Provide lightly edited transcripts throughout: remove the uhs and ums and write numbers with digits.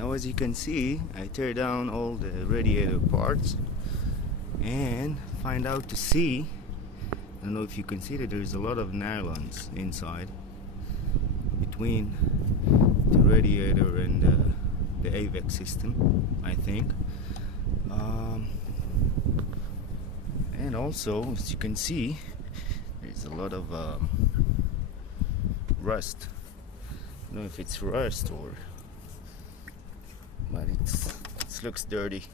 Now as you can see, I tear down all the radiator parts and find out to see, I don't know if you can see that there's a lot of nylons inside between the radiator and the AVAC system, I think. And also, as you can see, there's a lot of rust. I don't know if it's rust or, but it looks dirty.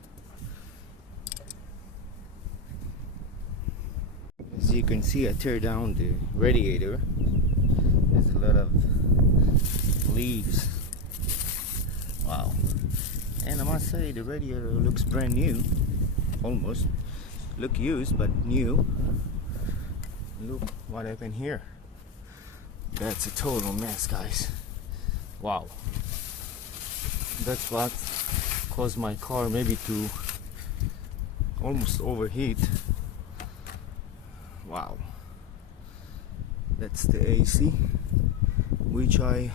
As you can see, I tear down the radiator. There's a lot of leaves. Wow. And I must say the radiator looks brand new. Almost. Look used but new. Look what happened here. That's a total mess, guys. Wow. That's what caused my car maybe to almost overheat. Wow. That's the AC, which I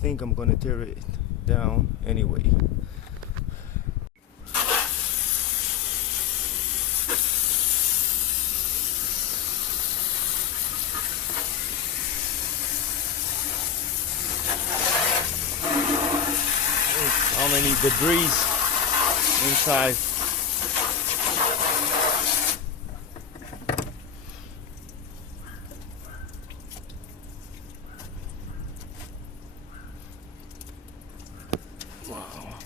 think I'm gonna tear it down anyway. How many debris inside. Wow.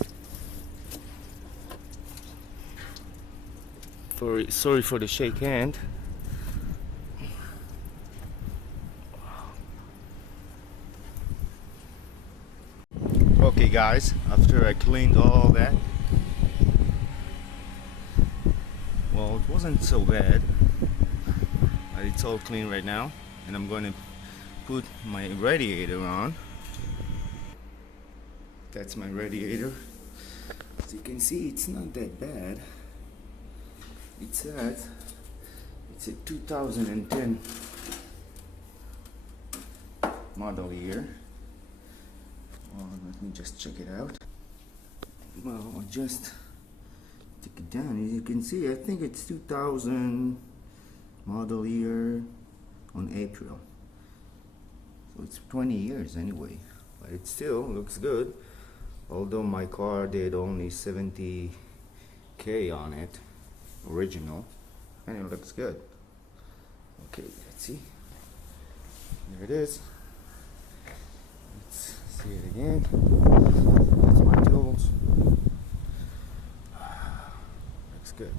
Sorry for the shake hand. Okay guys, after I cleaned all that, well, it wasn't so bad, but it's all clean right now, and I'm going to put my radiator on. That's my radiator. As you can see, it's not that bad. It says it's a 2010 model year. Let me just check it out. Well, I'll just take it down. As you can see, I think it's 2000 model year on April. So it's 20 years anyway. But it still looks good. Although my car did only 70k on it, original, and it looks good. Okay, let's see. There it is. Let's see it again. That's my tools. Looks good.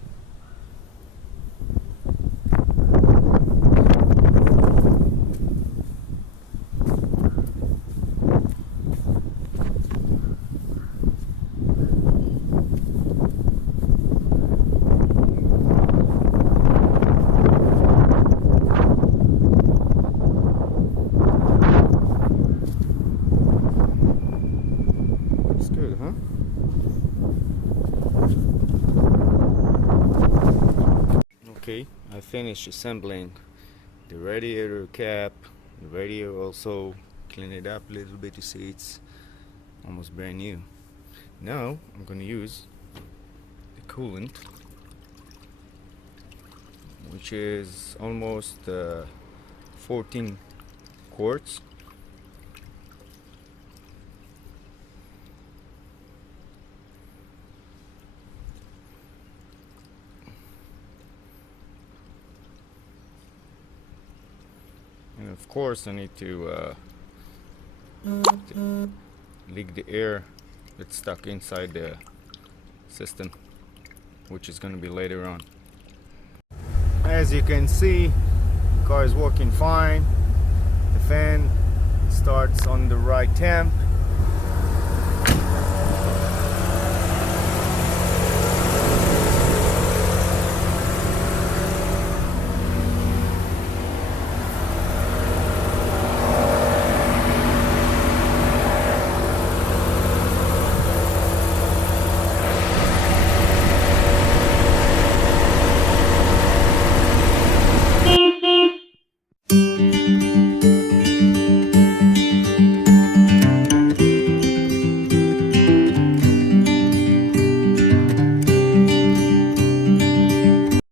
Okay, I finished assembling the radiator cap, the radio also, clean it up a little bit to see it's almost brand new. Now I'm going to use the coolant, which is almost 14 quarts. And of course I need to leak the air that's stuck inside the system, which is going to be later on. As you can see, the car is working fine. The fan starts on the right temp.